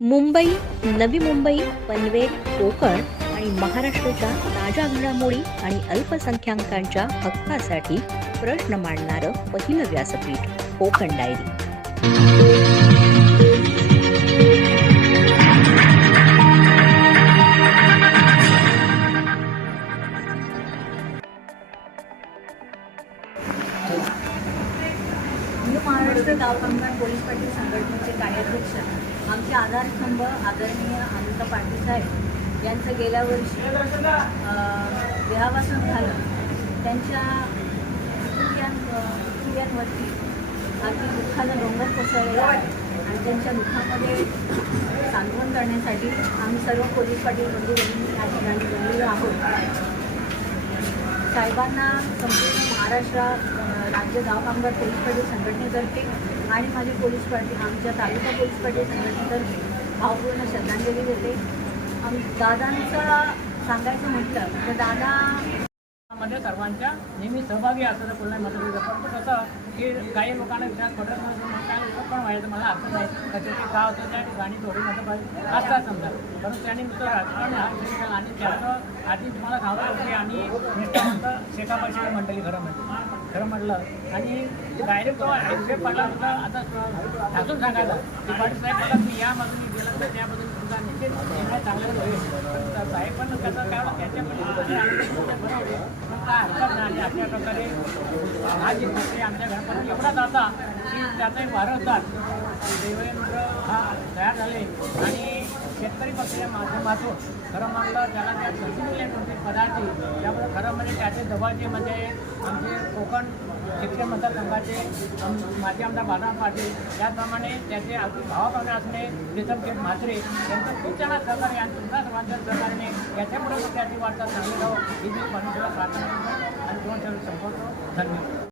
मुंबई नवी मुंबई पनवेल कोकण आणि महाराष्ट्राच्या ताज्या घडामोडी आणि अल्पसंख्याकांच्या हक्कासाठी प्रश्न मांडणारं पहिलं व्यासपीठ कोकण डायरी. महाराष्ट्र गाव कामगार पोलीस पाटील संघटना आधारस्तंभ आदरणीय अनंत पाटील साहेब यांचं गेल्या वर्षी अं, झालं. त्यांच्या कुटुंबियांवरती अगदी दुःखाचा डोंगर कोसळलेला आहे आणि त्यांच्या दुःखामध्ये सांत्वन करण्यासाठी आम्ही सर्व पोलीस पाटील बंधू या ठिकाणी जमलेलो आहोत. साहेबांना संपूर्ण महाराष्ट्रात राज्य गाव कामगार पोलीस पाटील संघटनेतर्फे आणि माझी पोलीस पाटील आमच्या तालुका पोलीस पाटील संघटनेतर्फे भावपूर्ण श्रद्धांजली देते. आम दादांचं सांगायचं म्हटलं तर दादा मध्ये सर्वांच्या नेहमी सहभागी असं पुन्हा मदत परंतु कसं की काही लोकांना विचार पडत नसून काय पण व्हायचं मला असं आहे त्याचे ते गाव होतं त्या ठिकाणी थोडी मदत असतात समजा. परंतु त्यानिमित्त राजकारण आणि त्याचं आधी तुम्हाला सांगतो की आणि निष्ठावंत शेकापाशी मंडळी खरं म्हटलं खरं म्हटलं आणि डायरेक्ट तो एक्सेप्ट पडला होता आता ठासून सांगायला की पाटील साहेब मला मी या बाजूने गेलं तर त्याबद्दल तुमचा निश्चित निर्णय चांगला होईल पण साहेब पण कसं काय त्याच्यामध्ये काय हरकत नाही आणि अशा प्रकारे. हा जी आमच्या घरापर्यंत एवढा जाता की त्याचाही वारसदार देवेंद्र हा तयार झाले. आणि शेतकरी पक्षाच्या माध्यमातून खरं म्हणलं त्याला त्या संधी मिळले पदार्थी त्यामुळे खरं म्हणजे त्याचे जवळचे म्हणजे आमचे कोकण शिक्षण मतदारसंघाचे माजी आमदार बाळा पाटील त्याचप्रमाणे त्याचे अगदी भावाभावने असणे प्रीतम शेठ म्हात्रे यांचं खूप चांगला सहकार्य आणि तुमच्या सर्वांच्या सहकार्याने याच्यामुळे त्याची वाटचाल चांगली राहो ही मी परमेश्वराला प्रार्थना करतो आणि तुम्हाला संपवतो. धन्यवाद.